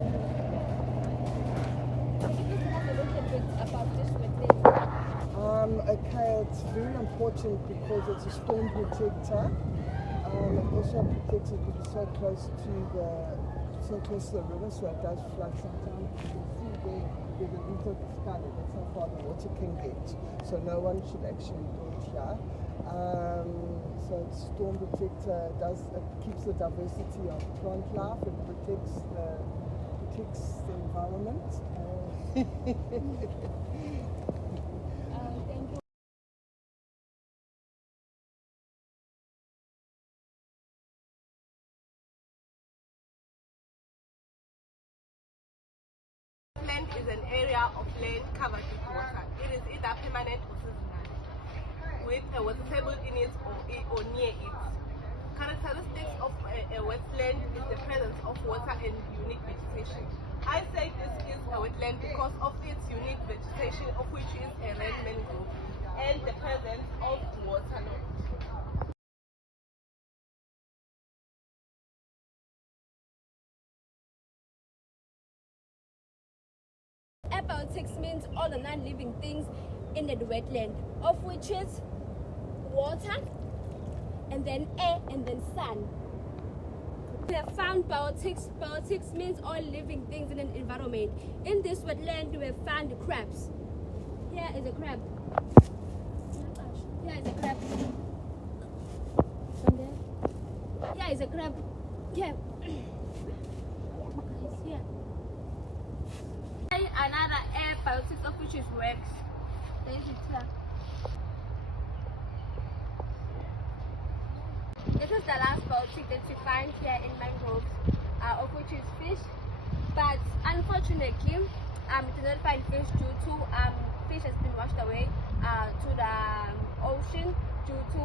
Okay, it's very important because it's a storm protector. It also protects it because it's so close to the river, so it does flood sometimes. You can see there's a little scarlet. That's how far the water can get. So no one should actually do it here. So it's storm protector. It keeps the diversity of plant life. It protects the environment. Wetland is an area of land covered with water. It is either permanent or seasonal, with a water table in it or near it. Characteristics of a wetland is the presence of water and unique vegetation. I say this is a wetland because of its unique vegetation, of which is a red mangrove, and the presence of water. Abiotics means all the non-living things in the wetland, of which is water, and then air, and then sun. We have found biotics. Biotics means all living things in an environment. In this wetland, we have found crabs. Here is a crab. Here is a crab. Here is a crab. Here. Here. Another air biotics, of which is wax. There is it here. This is the last biotic that you find here in mangroves, of which is fish. But unfortunately, we did not find fish due to fish has been washed away to the ocean due to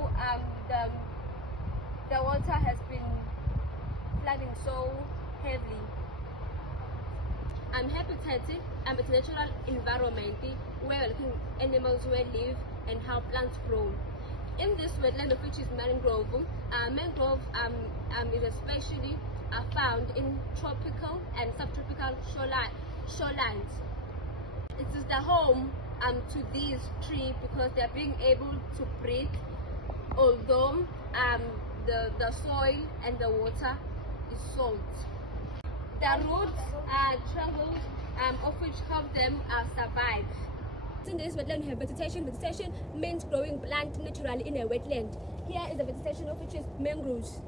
the water has been flooding so heavily. Habitat, it's a natural environment where animals will live and how plants grow. In this wetland, of which is mangrove, mangrove is especially found in tropical and subtropical shorelines. It is the home to these trees because they are being able to breathe, although the soil and the water is salt. The roots travel, of which help them survive. In this wetland, we have vegetation. Vegetation means growing plant naturally in a wetland. Here is the vegetation, of which is mangroves.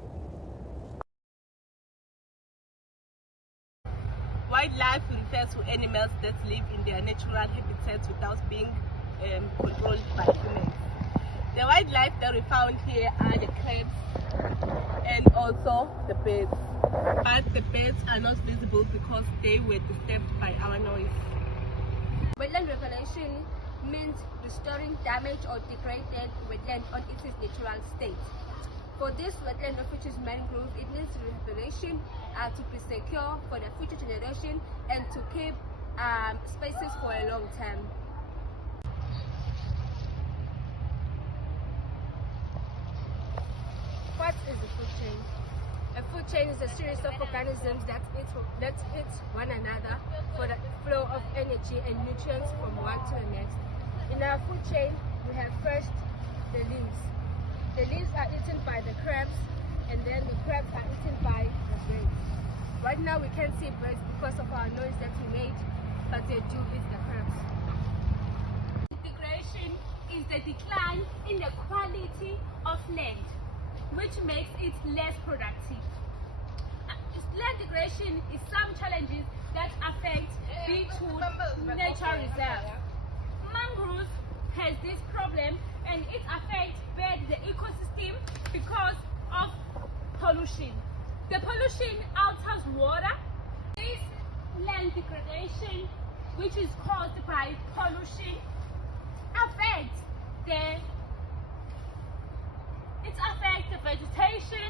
Wildlife refers to animals that live in their natural habitats without being controlled by humans. The wildlife that we found here are the crabs and also the birds. But the birds are not visible because they were disturbed by our noise. Wetland regulation means restoring damaged or degraded wetland on its natural state. For this wetland, of which is mangrove, it needs restoration to be secure for the future generation and to keep spaces for a long time. What is the food chain? A food chain is a series of organisms that hit one another for the flow of energy and nutrients from one to the next. In our food chain, we have first the leaves. The leaves are eaten by the crabs, and then the crabs are eaten by the birds. Right now we can't see birds because of our noise that we made, but they do eat the crabs. Degradation is the decline in the quality of land, which makes it less productive. Land degradation is some challenges that affect Beachwood Nature Reserve. Mangroves has this problem and it affects the ecosystem because of pollution. The pollution alters water. This land degradation, which is caused by pollution, affects the vegetation,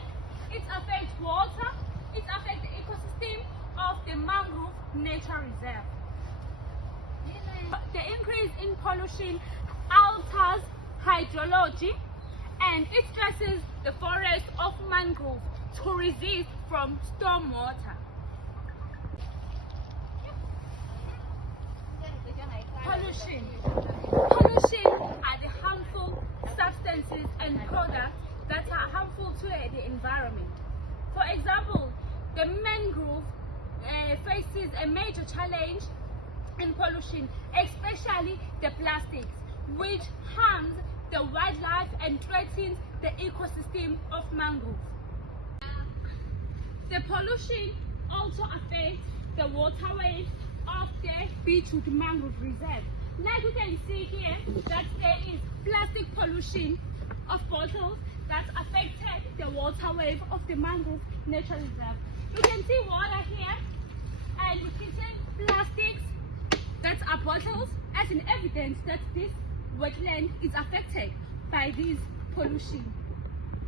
it affects water, it affects the ecosystem of the Mangrove Nature Reserve. The increase in pollution alters hydrology and it stresses the forest of mangrove to resist from storm water. Pollution. Pollution are the harmful substances and products that are harmful to the environment. For example, the mangrove faces a major challenge in pollution, especially the plastics, which harms the wildlife and threatens the ecosystem of mangroves. The pollution also affects the waterways of the Beachwood Mangrove Reserve. Like you can see here, that there is plastic pollution of bottles that affected the waterways of the Mangrove Nature Reserve. You can see water here, and you can see plastics that are bottles as an evidence that this wetland is affected by this pollution.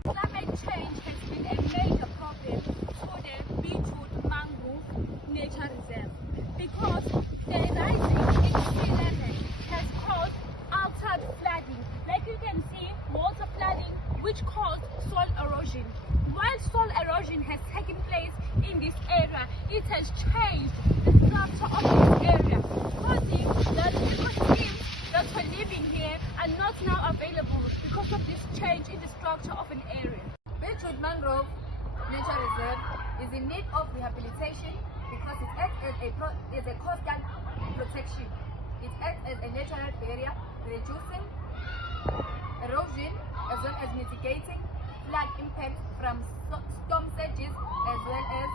Climate change has been a major problem for the Beachwood Mangrove Nature Reserve because the rising in sea level has caused altered flooding. Like you can see, water flooding which caused soil erosion. While soil erosion has taken place in this area, it has changed the structure of this area, causing that ecosystems that were living here are not now available because of this change in the structure of an area. Beachwood Mangrove Nature Reserve is in need of rehabilitation because it acts as a coastal protection. It acts as a natural barrier, reducing erosion as well as mitigating flood impacts from storm surges as well as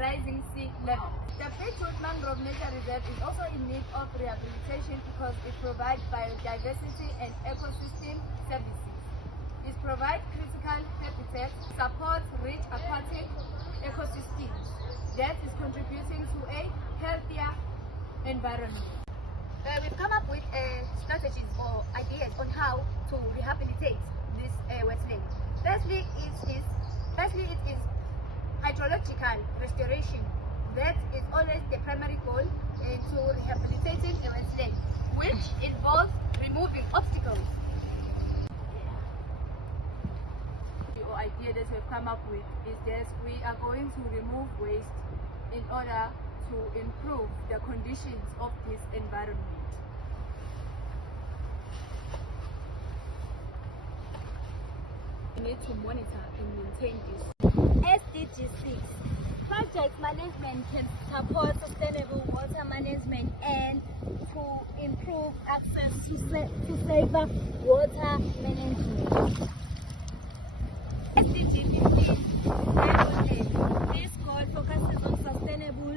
rising sea level. The Beachwood Mangrove Nature Reserve is also in need of rehabilitation because it provides biodiversity and ecosystem services. It provides critical habitat, supports rich aquatic ecosystems that is contributing to a healthier environment. We've come up with strategies or ideas on how to rehabilitate this wetland. Firstly, it is hydrological restoration. That is always the primary goal to rehabilitating a wetland, which involves removing obstacles. The idea that we've come up with is that we are going to remove waste in order to improve the conditions of this environment. We need to monitor and maintain this. SDG 6. Project management can support sustainable water management and to improve access to safer water management. SDG 15. Environment. This goal focuses on sustainable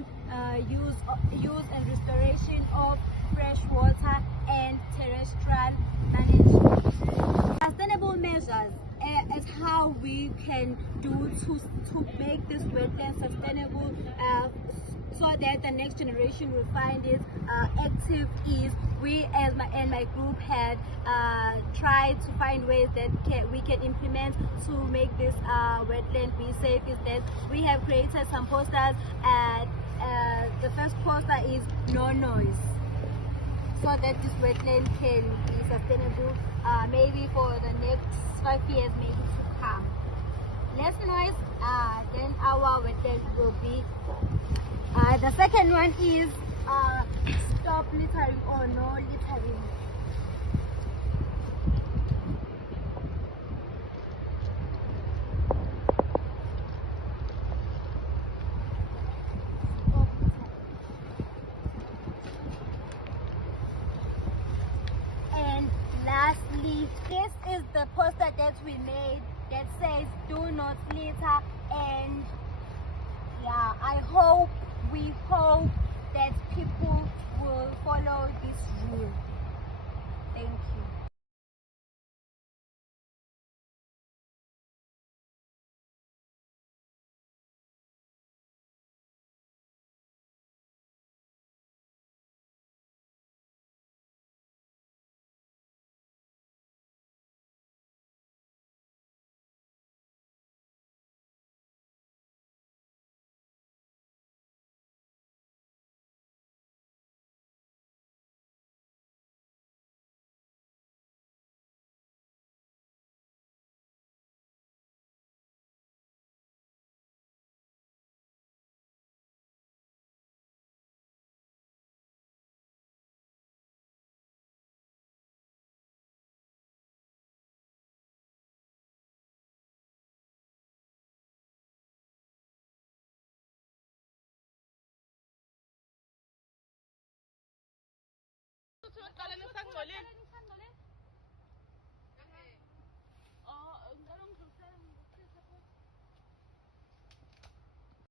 use and restoration of fresh water and terrestrial management. Sustainable measures is how we can do to make this wetland sustainable so that the next generation will find it active. Is we as my group had tried to find ways that we can implement to make this wetland be safe. Is that we have created some posters. The first poster is no noise, so that this wetland can be sustainable maybe for the next 5 years maybe to come. Less noise, then our wetland will be. The second one is stop littering or no littering. And lastly, this is the poster that we made that says do not litter, and yeah, we hope that people will follow this rule. Thank you. uqaleni kusangcolile.